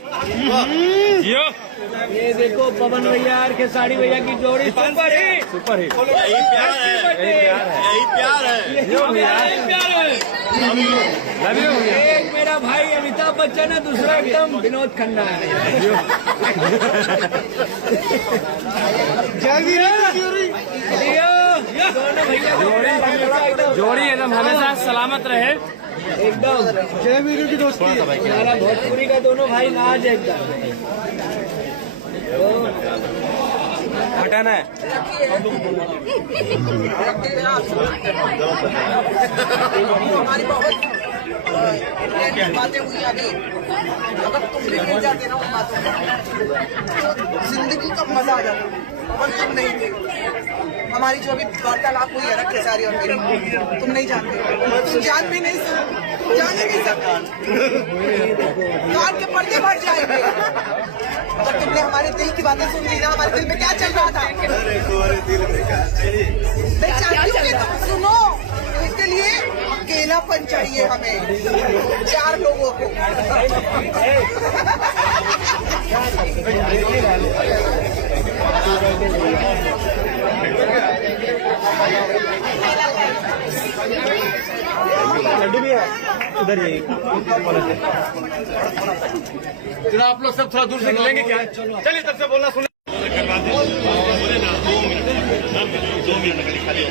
ये देखो पवन भैया और खेसारी भैया की जोड़ी सुपर हिट। यही प्यार है, यही प्यार है, यही प्यार है। एक मेरा भाई अमिताभ बच्चन है, दूसरा एकदम विनोद खन्ना है। दोनों भैया जोड़ी एकदम हमेशा सलामत रहे। एकदम जय वीरू की दोस्ती। हमारा भोजपुरी का दोनों भाई नाज एकदम हटाना है। हमारी बहुत बातें हुई अभी, अगर तुम भी मिल जाते ना उन बातों में तो जिंदगी का मजा आ जाता। पवन तुम नहीं थे, हमारी जो अभी वार्तालाप हुई है ना खेसारी और मेरी, तुम नहीं जानते, तुम जान भी नहीं सकते, जान ही नहीं सकते। कान के पर्दे भर जाएंगे अगर तुमने हमारे दिल की बातें सुन ली ना। हमारे दिल में क्या चल रहा था मैं चाहती हूँ कि तुम सुनो। इसके लिए अकेलापन चाहिए हमें, 4 लोगों को। उधर जाइए। आप लोग सब थोड़ा दूर से लेंगे क्या? चलिए तब से बोलना सुन। बोले ना 2 मिनट, 2 मिनट खाली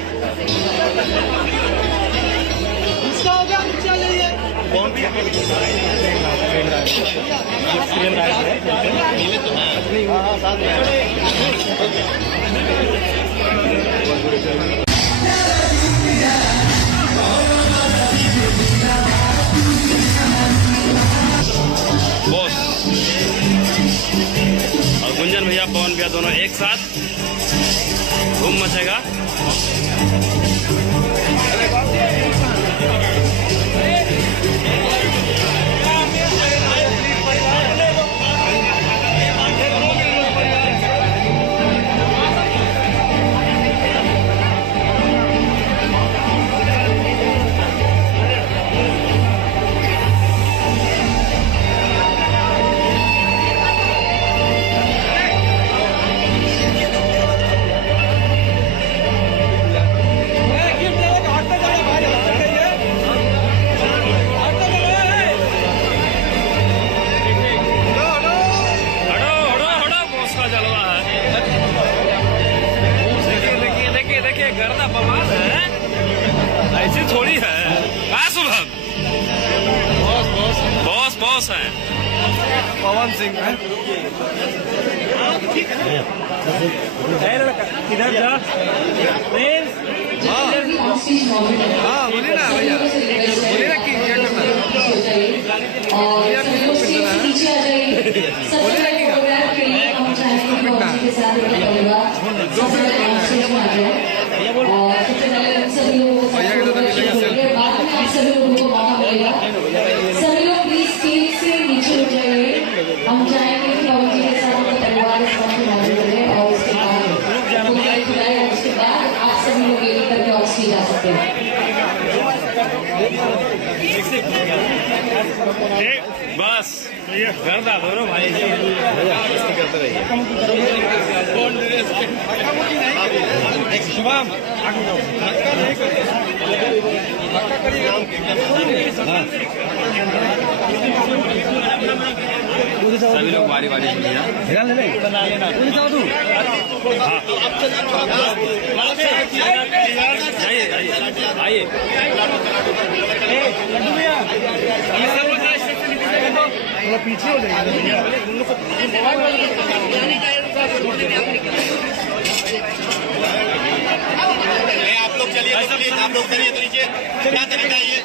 कौन भी बॉस और गुंजन भैया पवन भैया दोनों एक साथ धूम मचेगा। गर्दा बवाल है, ऐसी थोड़ी है। कहा शुभम बॉस है पवन सिंह है। किधर जा? हाँ बोलिए ना भैया, बोलिए ना कि क्या करना है। सभी लोग प्लीज स्टेज से नीचे हो जाइए। हम चाहेंगे कि पवन जी के साथ अपने परिवार के साथ मौजूद रहे और उसके बाद आप सभी लोग ये करके ऑफ स्टेज आ सकते हैं। बस गर्दा दोनों भाई करते रहिए। शुभम सभी लोग बारी बारी से आइए थोड़ा पीछे हो जाएगा। आप लोग चलिए तो नीचे क्या तरीका है ये